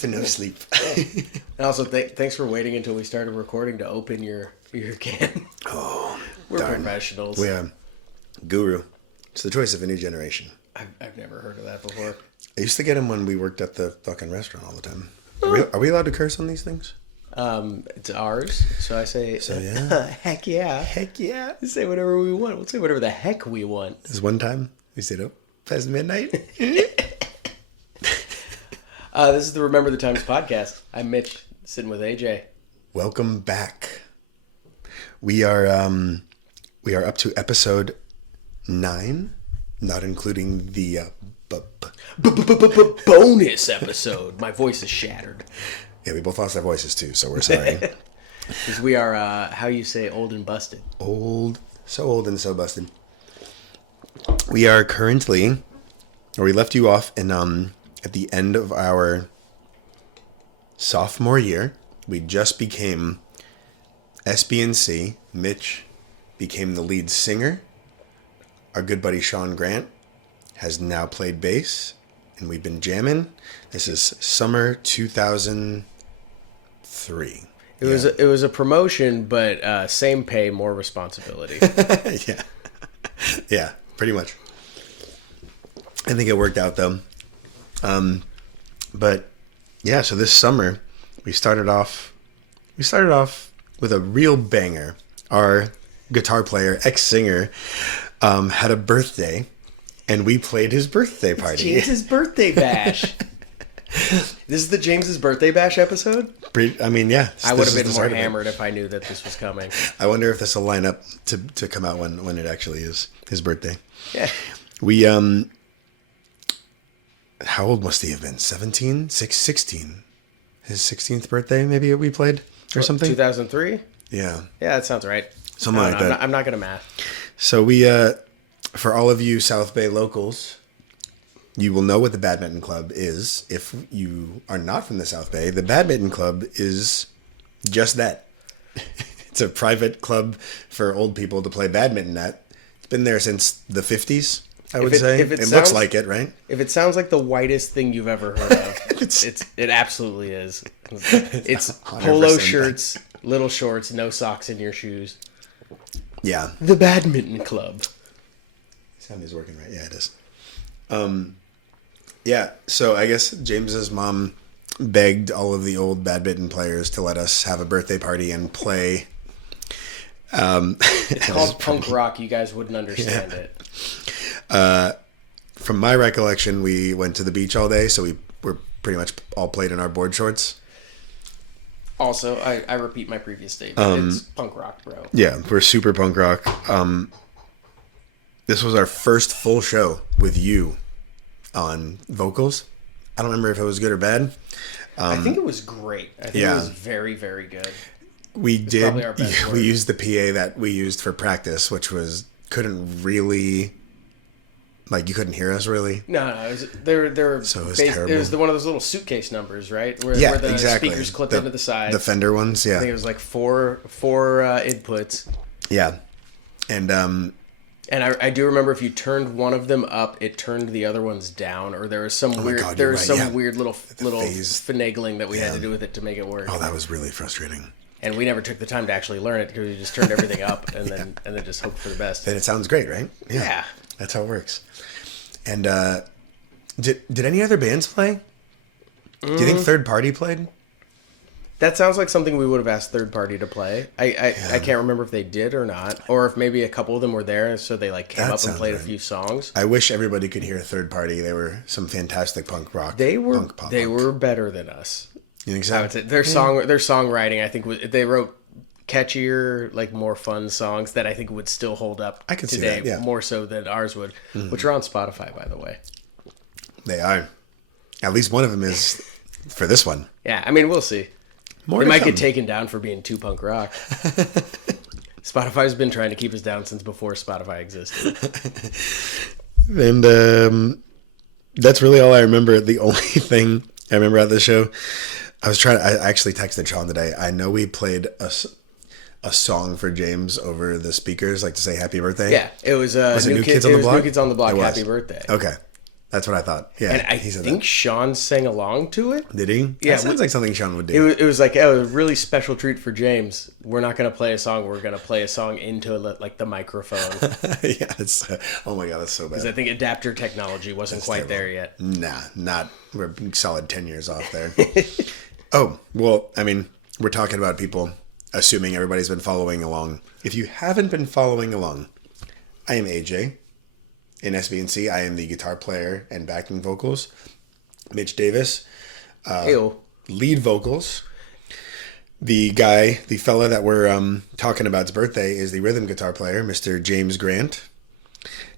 to no sleep. And also, thanks for waiting until we started recording to open your can. Oh, We're darn. professionals. We are guru. It's the choice of a new generation. I've never heard of that before. I used to get them when we worked at the fucking restaurant all the time. Are we allowed to curse on these things? It's ours, so I say. So yeah. Heck yeah. Heck yeah. Say whatever we want. We'll say whatever the heck we want. This one time we stayed up past midnight. This is the Remember the Times podcast. I'm Mitch, sitting with AJ. Welcome back. We are up to episode 9, not including the bonus episode. My voice is shattered. Yeah, we both lost our voices too, so we're sorry. Because we are, how you say, old and busted. Old and so busted. We are currently, or we left you off in at the end of our sophomore year. We just became SBNC. Mitch became the lead singer. Our good buddy Sean Grant has now played bass, and we've been jamming. This is summer 2003. It was a promotion, but same pay, more responsibility. Yeah, pretty much. I think it worked out though. But yeah, so this summer we started off with a real banger. Our guitar player, ex-singer, had a birthday, and we played his birthday party. James's birthday bash. This is the James's birthday bash episode? I mean, yeah. I would have been more hammered if I knew that this was coming. I wonder if this will line up to come out when it actually is his birthday. Yeah. We, how old must he have been? 17? 16? His 16th birthday, maybe we played or something? 2003? Yeah. Yeah, that sounds right. Something like that. I'm not going to math. So we, for all of you South Bay locals, you will know what the Badminton Club is. If you are not from the South Bay, the Badminton Club is just that. It's a private club for old people to play badminton at. It's been there since the 50s, I would say. It looks like it, right? If it sounds like the whitest thing you've ever heard of, it absolutely is. It's polo shirts, little shorts, no socks in your shoes. Yeah. The Badminton Club. Sound is working right. Yeah, it is. Yeah, so I guess James's mom begged all of the old badminton players to let us have a birthday party and play. It's called punk rock. You guys wouldn't understand it. From my recollection, we went to the beach all day, so we were pretty much all played in our board shorts. Also, I repeat my previous statement. It's punk rock, bro. Yeah, we're super punk rock. This was our first full show with you on vocals. I don't remember if it was good or bad. I think it was great. I think it was very, very good. We did. We used the PA that we used for practice, which couldn't really, like, you couldn't hear us really. No, it was, they were so it was terrible. It was one of those little suitcase numbers, right? Where the exactly. speakers clip into the sides. The Fender ones, yeah. I think it was like four inputs. Yeah, and I do remember if you turned one of them up, it turned the other ones down, or there was some weird little finagling that we had to do with it to make it work. Oh, that was really frustrating. And we never took the time to actually learn it because we just turned everything up and then just hoped for the best. And it sounds great, right? Yeah. That's how it works. And did any other bands play? Do you think Third Party played? That sounds like something we would have asked Third Party to play. I can't remember if they did or not, or if maybe a couple of them were there, so they came up and played a few songs. I wish everybody could hear Third Party. They were some fantastic punk rock. They were better than us. You think so? I would say their songwriting, I think, they wrote catchier, like more fun songs that I think would still hold up today, more so than ours would, which are on Spotify, by the way. They are. At least one of them is for this one. Yeah, I mean, we'll see. They might get taken down for being too punk rock. Spotify's been trying to keep us down since before Spotify existed. And that's really all I remember. The only thing I remember at the show, I actually texted Sean today. I know we played a song for James over the speakers, like to say happy birthday. Yeah, it was New Kids on the Block? New Kids on the Block, Happy Birthday. Okay. That's what I thought. Yeah, and I think Sean sang along to it. Did he? Yeah, that sounds like something Sean would do. It was like, oh, a really special treat for James. We're not going to play a song. We're going to play a song into like the microphone. Yeah, it's oh my god, that's so bad. Because I think adapter technology wasn't quite there yet. Nah, we're solid 10 years off there. Oh, well, I mean, we're talking about people assuming everybody's been following along. If you haven't been following along, I am AJ. In SB&C, I am the guitar player and backing vocals. Mitch Davis, lead vocals. The fella that we're talking about's birthday is the rhythm guitar player, Mr. James Grant.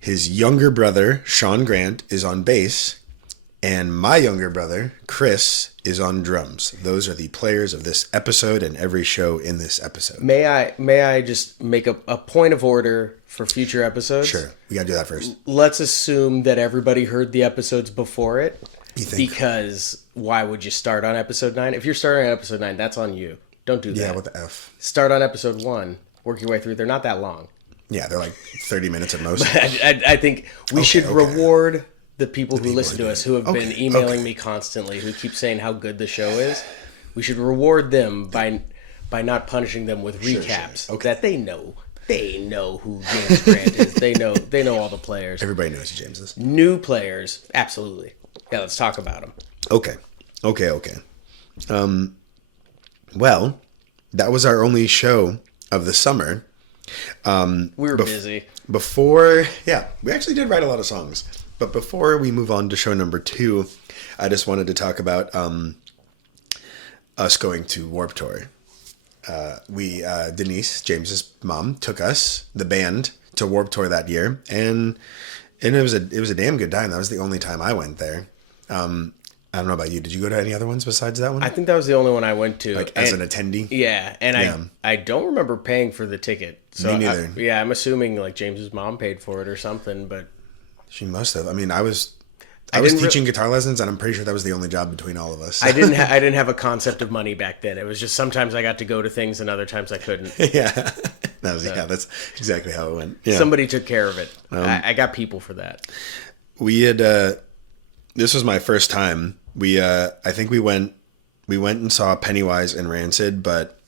His younger brother, Sean Grant, is on bass. And my younger brother, Chris, is on drums. Those are the players of this episode and every show in this episode. May I just make a point of order for future episodes? Sure. We got to do that first. Let's assume that everybody heard the episodes before it. You think? Because why would you start on episode 9? If you're starting on episode 9, that's on you. Don't do that. Yeah, what the F? Start on episode 1. Work your way through. They're not that long. Yeah, they're like 30 minutes at most. I think we should reward the people who listen to us, who have been emailing me constantly, who keep saying how good the show is. We should reward them by not punishing them with recaps. Sure. Okay. That they know who James Grant is. They know all the players. Everybody knows who James is. New players, absolutely. Yeah, let's talk about them. Okay. Well, that was our only show of the summer. We were busy. We actually did write a lot of songs. But before we move on to show number 2, I just wanted to talk about us going to Warped Tour. Denise, James's mom, took us, the band, to Warped Tour that year, and it was a damn good time. That was the only time I went there. I don't know about you. Did you go to any other ones besides that one? I think that was the only one I went to. Like as an attendee? Yeah, and I don't remember paying for the ticket. So me neither. I'm assuming like James's mom paid for it or something, but she must have. I mean, I was teaching guitar lessons, and I'm pretty sure that was the only job between all of us. I didn't have a concept of money back then. It was just sometimes I got to go to things, and other times I couldn't. Yeah, that's exactly how it went. Yeah. Somebody took care of it. I got people for that. We had. This was my first time. I think we went and saw Pennywise and Rancid, but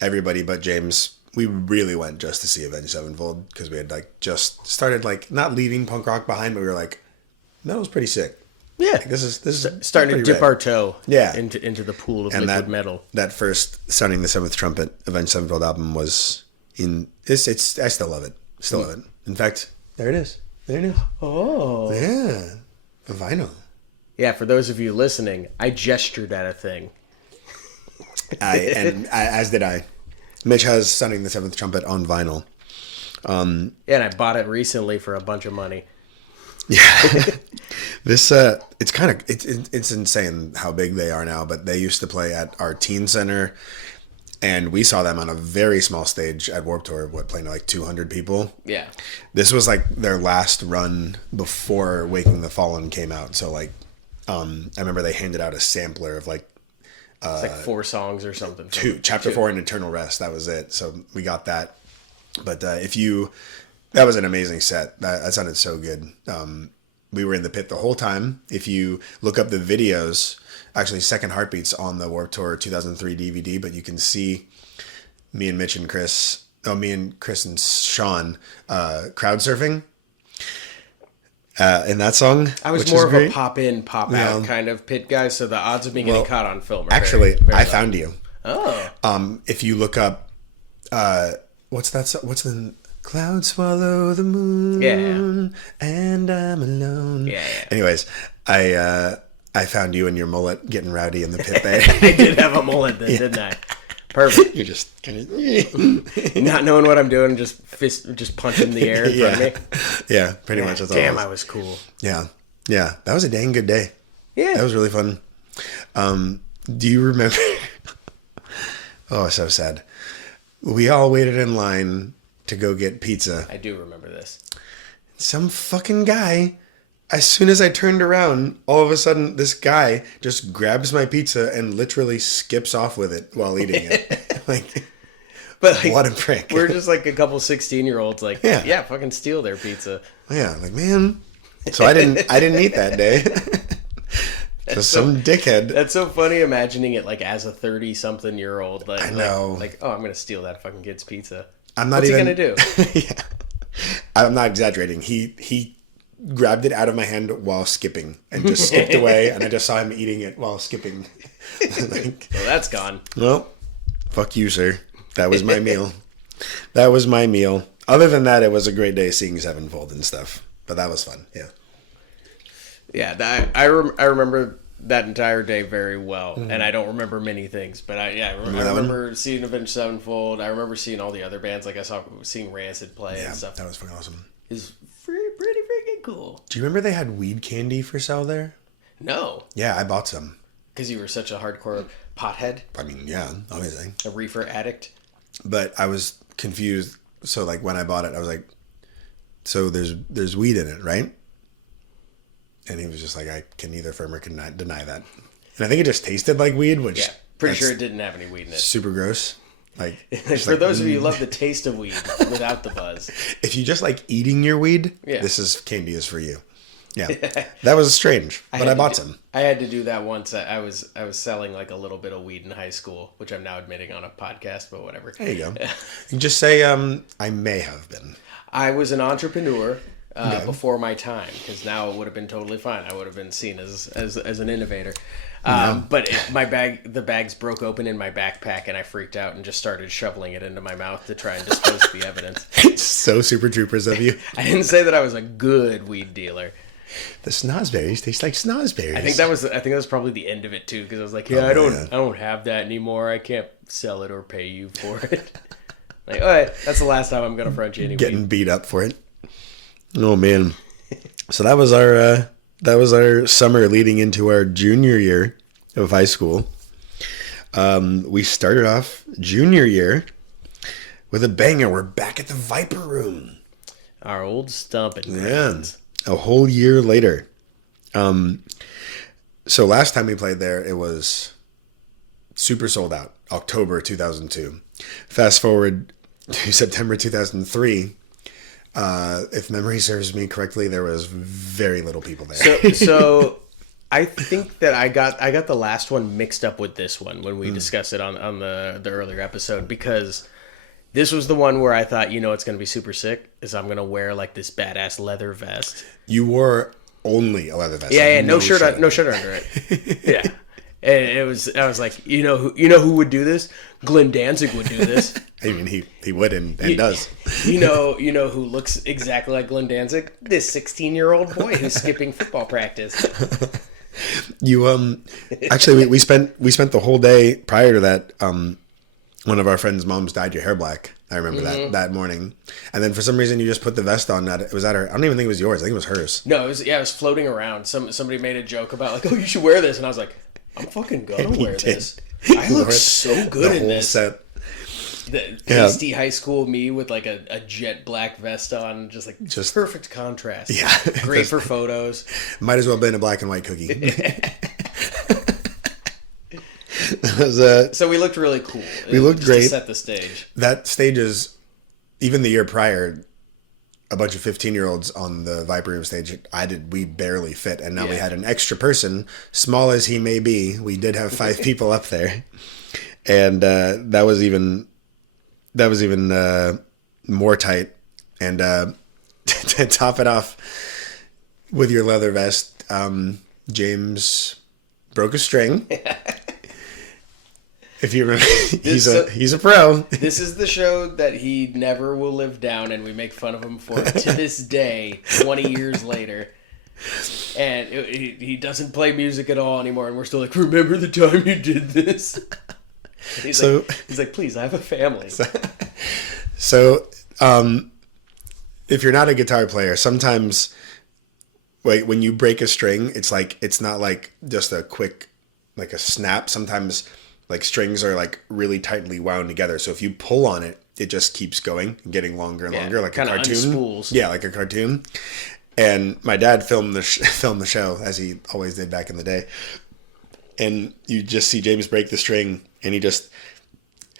everybody but James. We really went just to see Avenged Sevenfold because we had like just started like not leaving punk rock behind, but we were like, that was pretty sick. Yeah, like, this is starting to dip our toe. Yeah. into the pool of liquid metal. That first Sounding the Seventh Trumpet Avenged Sevenfold album was in. It's I still love it. Love it. In fact, there it is. Oh, yeah, a vinyl. Yeah, for those of you listening, I gestured at a thing. As did I. Mitch has Sounding the Seventh Trumpet on vinyl. And I bought it recently for a bunch of money. Yeah. This it's kind of it's insane how big they are now, but they used to play at our teen center, and we saw them on a very small stage at Warped Tour, playing to like 200 people. Yeah. This was like their last run before Waking the Fallen came out. So like I remember they handed out a sampler of like it's like 4 songs or something. Chapter 4 and Eternal Rest. That was it. So we got that. But that was an amazing set. That sounded so good. We were in the pit the whole time. If you look up the videos, actually Second Heartbeat's on the Warped Tour 2003 DVD, but you can see me and Chris and Sean crowd surfing. In that song, I was more of a pop in, pop out kind of pit guy, so the odds of me getting caught on film are actually very, very I low. found you. Oh. If you look up, what's that? What's the clouds swallow the moon, and I'm alone. Yeah. Anyways, I found you and your mullet getting rowdy in the pit there. I did have a mullet then, didn't I? Perfect. You're just kind of not knowing what I'm doing, just punching the air in front of me. Yeah, pretty much. That's damn, I was cool. Yeah, that was a dang good day. Yeah, that was really fun. Do you remember? Oh, so sad. We all waited in line to go get pizza. I do remember this. Some fucking guy. As soon as I turned around, all of a sudden, this guy just grabs my pizza and literally skips off with it while eating it. But what a prick. We're just like a couple 16-year-olds, like, yeah, fucking steal their pizza. Yeah, like, man, So I didn't eat that day. Just some dickhead. That's so funny imagining it like as a 30-something-year-old. Like, I know. Like, oh, I'm going to steal that fucking kid's pizza. I'm not What's even... he going to do? Yeah. I'm not exaggerating. He grabbed it out of my hand while skipping and just skipped away, and I just saw him eating it while skipping. Like, well, that's gone. Well, fuck you, sir. That was my meal. That was my meal. Other than that, it was a great day seeing Sevenfold and stuff. But that was fun, yeah. Yeah, I remember that entire day very well, and I don't remember many things, but I remember seeing Avenged Sevenfold. I remember seeing all the other bands, like I saw seeing Rancid play and stuff. That was fucking awesome. It's pretty freaking cool. Do you remember they had weed candy for sale there? No. Yeah, I bought some. Because you were such a hardcore pothead? I mean, yeah, obviously. A reefer addict? But I was confused. So, like, when I bought it, I was like, so there's weed in it, right? And he was just like, I can neither affirm or deny that. And I think it just tasted like weed, which... Yeah, pretty sure it didn't have any weed in it. Super gross. Like, for those of you who love the taste of weed without the buzz. If you just like eating your weed, candy is for you. Yeah. That was strange, but I bought some. I had to do that once. I was selling like a little bit of weed in high school, which I'm now admitting on a podcast, but whatever. There you go. You can just say, I may have been. I was an entrepreneur before my time, because now it would have been totally fine. I would have been seen as an innovator. But the bags broke open in my backpack, and I freaked out and just started shoveling it into my mouth to try and dispose of the evidence. So Super Troopers of you. I didn't say that I was a good weed dealer. The snozberries taste like snozberries. I think that was probably the end of it too, because I was like, I don't have that anymore. I can't sell it or pay you for it. Like, all right, that's the last time I'm gonna front you anyway. Getting beat up for it. Oh man. So that was our summer leading into our junior year of high school. We started off junior year with a banger. We're back at the Viper Room. Our old stomping grounds. A whole year later. So last time we played there, it was super sold out. October 2002. Fast forward to September 2003. If memory serves me correctly, there was very little people there. So I think that I got the last one mixed up with this one when we discussed it on the earlier episode, because this was the one where I thought, it's going to be super sick, is I'm going to wear like this badass leather vest. You wore only a leather vest. Yeah, like no shirt under it. Yeah. And I was like, who would do this? Glenn Danzig would do this. I mean, he would and does. You know who looks exactly like Glenn Danzig? This 16-year-old boy who's skipping football practice. You actually we spent the whole day prior to that. One of our friends' moms dyed your hair black. I remember that morning. And then for some reason you just put the vest on. It was at her. I don't even think it was yours. I think it was hers. No, it was floating around. Somebody made a joke about like, oh, you should wear this, and I was like, I'm fucking gonna wear this. I look so good in this. Set. The pasty high school me with like a jet black vest on, just perfect contrast. Yeah, great for photos. Might as well have been a black and white cookie. So we looked really cool. We looked great. To set the stage. That stage is, even the year prior, a bunch of 15-year-olds on the Viper Room stage. We barely fit, and now we had an extra person, small as he may be. We did have 5 people up there, and that was even more tight. And to top it off with your leather vest, James broke a string. If you remember, he's a pro. This is the show that he never will live down, and we make fun of him for to this day, 20 years later. And he doesn't play music at all anymore, and we're still like, remember the time you did this? He's like, please, I have a family. So, if you're not a guitar player, sometimes, like when you break a string, it's not like just a quick, like a snap. Sometimes, like strings are like really tightly wound together. So if you pull on it, it just keeps going and getting longer and longer, like a cartoon. Unspools. Yeah, like a cartoon. And my dad filmed the show, as he always did back in the day. And you just see James break the string, and he just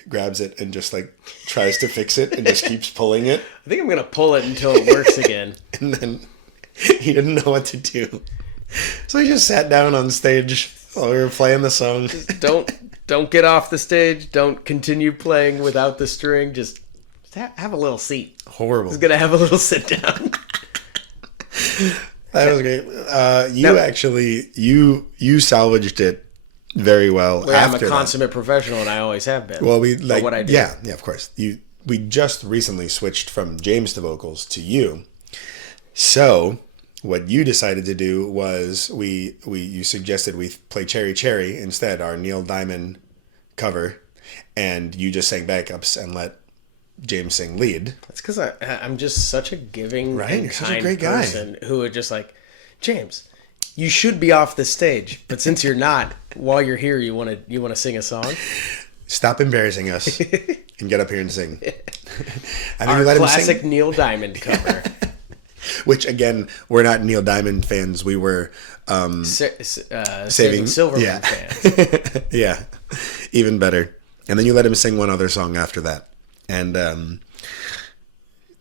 grabs it and just like tries to fix it and just keeps pulling it. I think I'm gonna pull it until it works again. And then He didn't know what to do. So he just sat down on stage while we were playing the song. Just don't get off the stage. Don't continue playing without the string. Just have a little seat. Horrible. He's gonna have a little sit down. That was great. You salvaged it very well. Well, I'm a consummate professional, and I always have been. Well, what I do. Yeah, of course. We just recently switched from James to vocals to you. So what you decided to do was you suggested we play Cherry Cherry instead, our Neil Diamond cover, and you just sang backups and let James sing lead. That's because I'm just such a giving and You're kind such a great person who would just like, James, you should be off the stage, but since you're not, while you're here, you want to sing a song. Stop embarrassing us and get up here and sing. And Our classic Neil Diamond cover. Which, again, we're not Neil Diamond fans. We were Saving Silverman fans. Yeah, even better. And then you let him sing one other song after that. And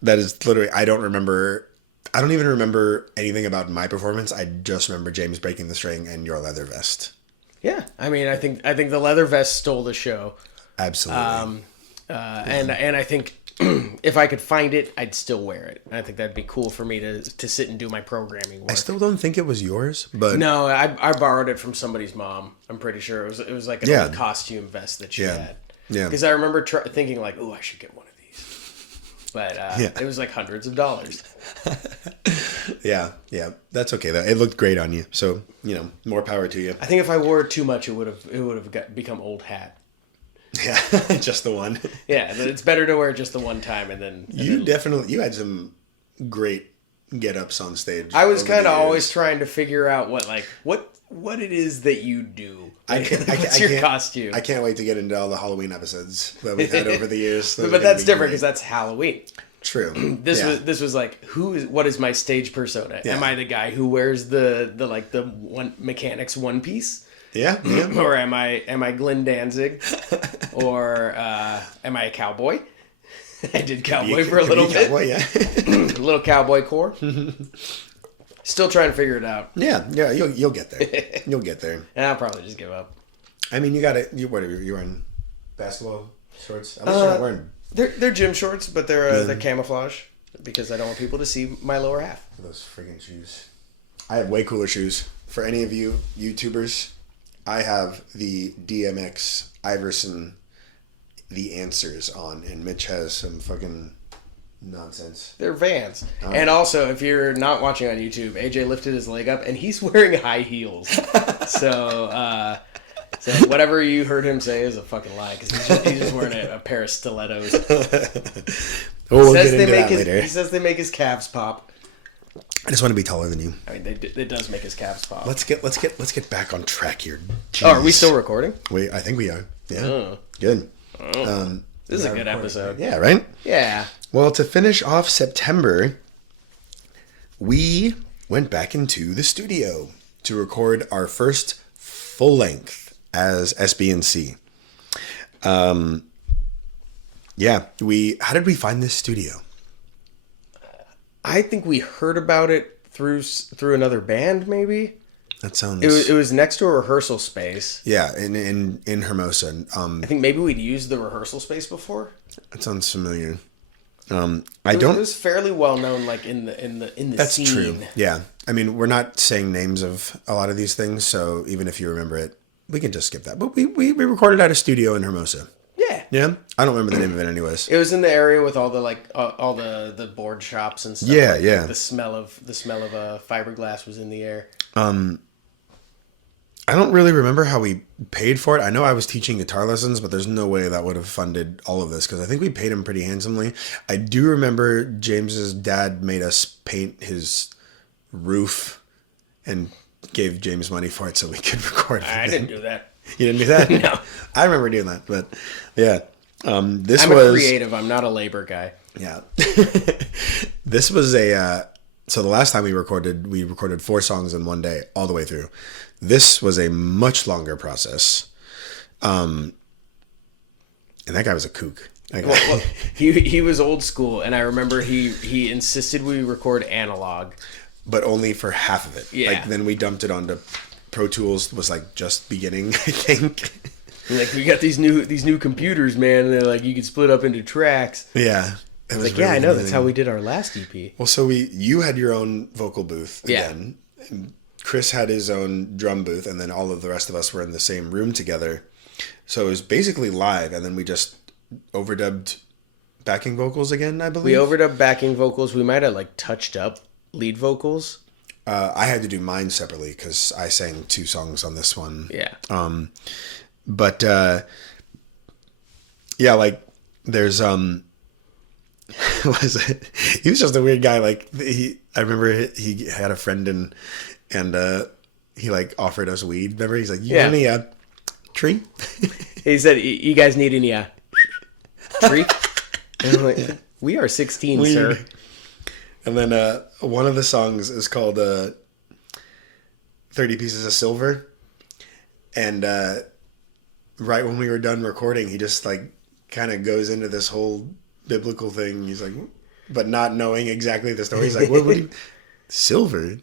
that is literally, I don't even remember anything about my performance. I just remember James breaking the string and your leather vest. Yeah, I mean, I think the leather vest stole the show. Absolutely. And I think if I could find it, I'd still wear it. I think that'd be cool for me to sit and do my programming work. I still don't think it was yours, but no, I borrowed it from somebody's mom. I'm pretty sure it was like an old costume vest that she had. Yeah, because I remember thinking like, oh, I should get one of these, but it was like hundreds of dollars. Yeah, that's okay though. It looked great on you, so more power to you. I think if I wore it too much, it would have become old hat. Yeah, just the one. Yeah, it's better to wear just the one time, and then you had some great get-ups on stage. I was kind of always trying to figure out what it is that you do. What's your costume? I can't wait to get into all the Halloween episodes that we've had over the years. But that's different because that's Halloween. True. This was like what is my stage persona? Yeah. Am I the guy who wears the one mechanic's one piece? Yeah. Or am I Glenn Danzig? Or am I a cowboy? I did cowboy for a little bit. Cowboy, yeah. A little cowboy core. Still trying to figure it out. Yeah, you'll get there. You'll get there. And I'll probably just give up. I mean, you're wearing basketball shorts? At least you're not wearing. They're gym shorts, but they're camouflage because I don't want people to see my lower half. Those friggin' shoes. I have way cooler shoes. For any of you YouTubers, I have the DMX Iverson The Answers on, and Mitch has some fucking nonsense. They're Vans. And also, if you're not watching on YouTube, AJ lifted his leg up, and he's wearing high heels. So whatever you heard him say is a fucking lie, because he's just wearing a pair of stilettos. We'll get into that later. He says they make his calves pop. I just want to be taller than you. I mean, it does make his calves pop. Let's get back on track here. Jeez. Oh, are we still recording? Wait, I think we are. Yeah. Good. This is a good episode. Yeah, right? Yeah. Well, to finish off September, we went back into the studio to record our first full length as SB&C. How did we find this studio? I think we heard about it through another band, maybe. That sounds. It was next to a rehearsal space. Yeah, in Hermosa. I think maybe we'd used the rehearsal space before. That sounds familiar. It was fairly well known, like in the That's scene. true. Yeah, I mean, we're not saying names of a lot of these things, so even if you remember it, we can just skip that. But we recorded at a studio in Hermosa. Yeah. Yeah, I don't remember the name of it anyways. It was in the area with all the all the board shops and stuff. Yeah, like, yeah. The smell of fiberglass was in the air. I don't really remember how we paid for it. I know I was teaching guitar lessons, but there's no way that would have funded all of this because I think we paid him pretty handsomely. I do remember James's dad made us paint his roof and gave James money for it so we could record it. I didn't do that. You didn't do that? No. I remember doing that, but yeah. I'm a creative. I'm not a labor guy. Yeah. This was so the last time we recorded 4 songs in one day, all the way through. This was a much longer process. And that guy was a kook. Well, he was old school, and I remember he insisted we record analog. but only for half of it. Yeah. Like then we dumped it onto Pro Tools. Was like just beginning, I think. Like, we got these new computers, man, and they're like, you can split up into tracks. Yeah. I was like, yeah, I know. That's how we did our last EP. Well, so you had your own vocal booth again. Yeah. And Chris had his own drum booth, and then all of the rest of us were in the same room together. So it was basically live, and then we just overdubbed backing vocals again, I believe. We overdubbed backing vocals. We might have, like, touched up lead vocals. I had to do mine separately because I sang 2 songs on this one. Yeah. But yeah, like there's was it? He was just a weird guy. Like I remember he had a friend and he like offered us weed. Remember, he's like, "You want any tree?" He said, "You guys need any tree?" And I'm like, "We are 16, weed. Sir." And then one of the songs is called 30 Pieces of Silver, and right when we were done recording, he just like kind of goes into this whole biblical thing. He's like, but not knowing exactly the story. He's like, what do you, silver?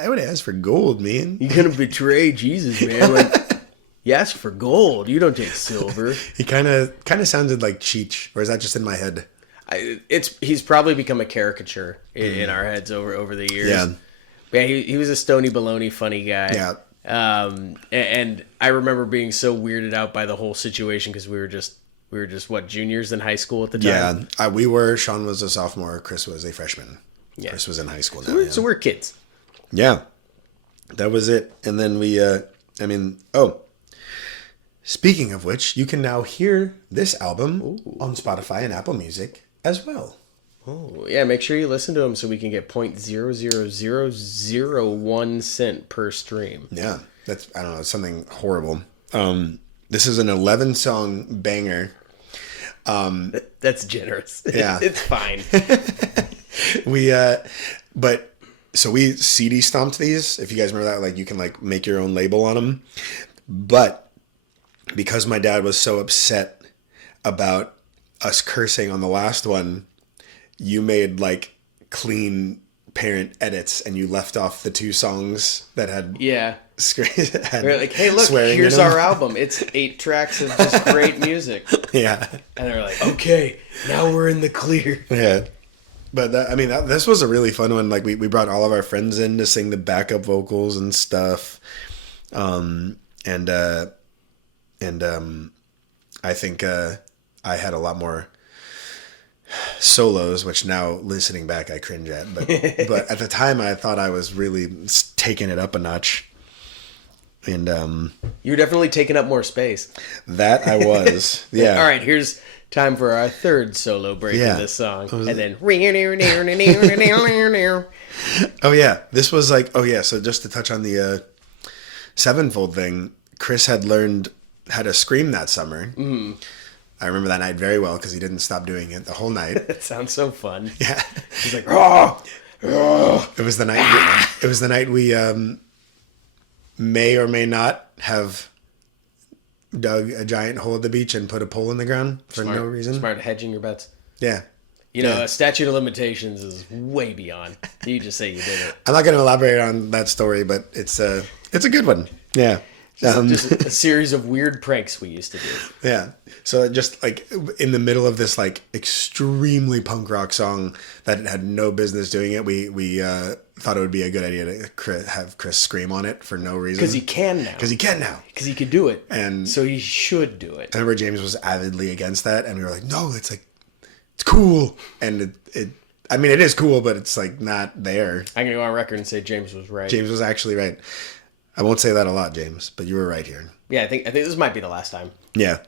I would ask for gold, man. You're going to betray Jesus, man. Like, you ask for gold. You don't take silver. He kind of sounded like Cheech, or is that just in my head? He's probably become a caricature in our heads over the years. Yeah, he was a stony baloney funny guy. Yeah. And I remember being so weirded out by the whole situation because we were just what, juniors in high school at the time. Yeah, we were. Sean was a sophomore. Chris was a freshman. Yeah. Chris was in high school now. So we're kids. Yeah, that was it. And then we, speaking of which, you can now hear this album on Spotify and Apple Music as well. Oh, yeah, make sure you listen to them so we can get 0.00001 cent per stream. Yeah, that's, I don't know, something horrible. This is an 11-song banger. That's generous. Yeah. It's fine. So we CD stomped these. If you guys remember that, like you can like make your own label on them. But because my dad was so upset about us cursing on the last one, you made like clean parent edits and you left off the 2 songs that had we're like, hey, look, swearing here's our album. It's 8 tracks of just great music. Yeah. And they're like, okay, now we're in the clear. Yeah. But this was a really fun one. Like we brought all of our friends in to sing the backup vocals and stuff. I think I had a lot more solos, which now listening back I cringe at. But at the time I thought I was really taking it up a notch. And you were definitely taking up more space. That I was. Yeah. All right, here's time for our third solo break of this song. And then oh yeah, this was like, so just to touch on the Sevenfold thing, Chris had learned how to scream that summer. Mm. I remember that night very well because he didn't stop doing it the whole night. That sounds so fun. Yeah. He's like, oh. It was the night. It was the night we may or may not have dug a giant hole at the beach and put a pole in the ground for no reason. Smart, hedging your bets. Yeah. You know, a statute of limitations is way beyond. You just say you did it. I'm not going to elaborate on that story, but it's a good one. Yeah. Just a series of weird pranks we used to do. Yeah. So just like in the middle of this like extremely punk rock song that had no business doing it, we thought it would be a good idea to have Chris scream on it for no reason. Because he can now. Because he could do it. And so he should do it. I remember James was avidly against that, and we were like, no, it's cool. And it is cool, but it's like not there. I'm going to go on record and say James was right. James was actually right. I won't say that a lot, James, but you were right here. Yeah, I think this might be the last time. Yeah.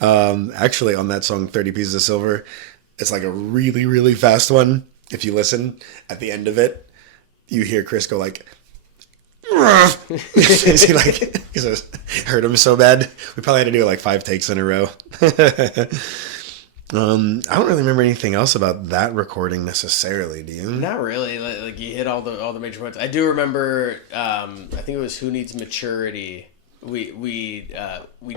Actually, on that song, 30 Pieces of Silver, it's like a really, really fast one. If you listen, at the end of it, you hear Chris go like, he hurt him so bad. We probably had to do it like 5 takes in a row. I don't really remember anything else about that recording necessarily. Do you? Not really. Like you hit all the major points. I do remember. I think it was "Who Needs Maturity." we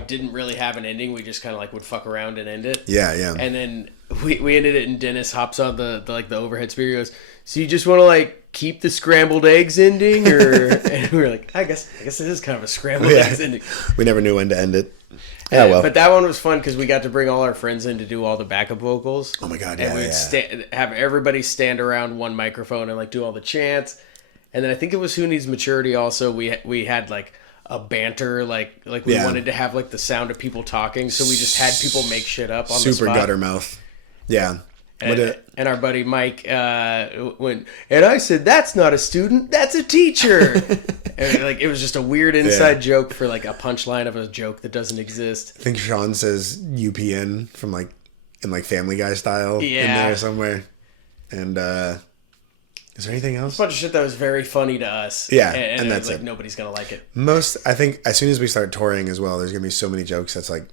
didn't really have an ending. We just kind of like would fuck around and end it. Yeah, yeah. And then we ended it, and Dennis hops on the overhead speaker. He goes, "So you just want to like keep the scrambled eggs ending, or?" And we were like, "I guess it is kind of a scrambled eggs ending." We never knew when to end it. Yeah, well. But that one was fun because we got to bring all our friends in to do all the backup vocals. Oh my god! And we'd have everybody stand around one microphone and like do all the chants. And then I think it was Who Needs Maturity. Also, we had like a banter, like we wanted to have like the sound of people talking, so we just had people make shit up on the spot. Super gutter mouth. Yeah. And our buddy Mike went, and I said, "That's not a student, that's a teacher." And like it was just a weird inside joke for like a punchline of a joke that doesn't exist. I think Sean says UPN from like in like Family Guy style in there somewhere. And is there anything else? A bunch of shit that was very funny to us. Yeah, and that's like nobody's gonna like it. I think as soon as we start touring as well, there's gonna be so many jokes that's like,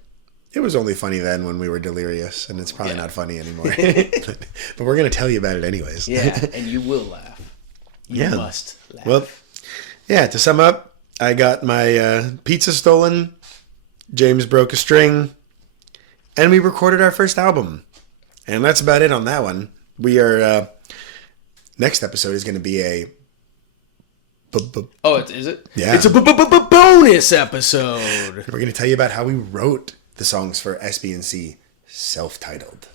it was only funny then when we were delirious, and it's probably not funny anymore. But we're gonna tell you about it anyways. Yeah, and you will laugh. You must laugh. Well, yeah. To sum up, I got my pizza stolen. James broke a string, and we recorded our first album, and that's about it on that one. We are. Next episode is going to be a... Is it? Yeah. It's a bonus episode. We're going to tell you about how we wrote the songs for SB&C, self-titled.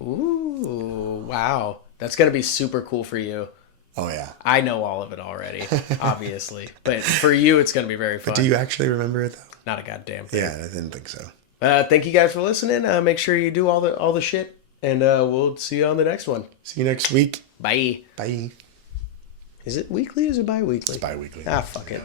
Ooh, wow. That's going to be super cool for you. Oh, yeah. I know all of it already, obviously. But for you, it's going to be very fun. But do you actually remember it, though? Not a goddamn thing. Yeah, I didn't think so. Thank you guys for listening. Make sure you do all the shit. And we'll see you on the next one. See you next week. Bye. Bye. Is it weekly or is it bi-weekly? It's bi-weekly. Ah, fuck it.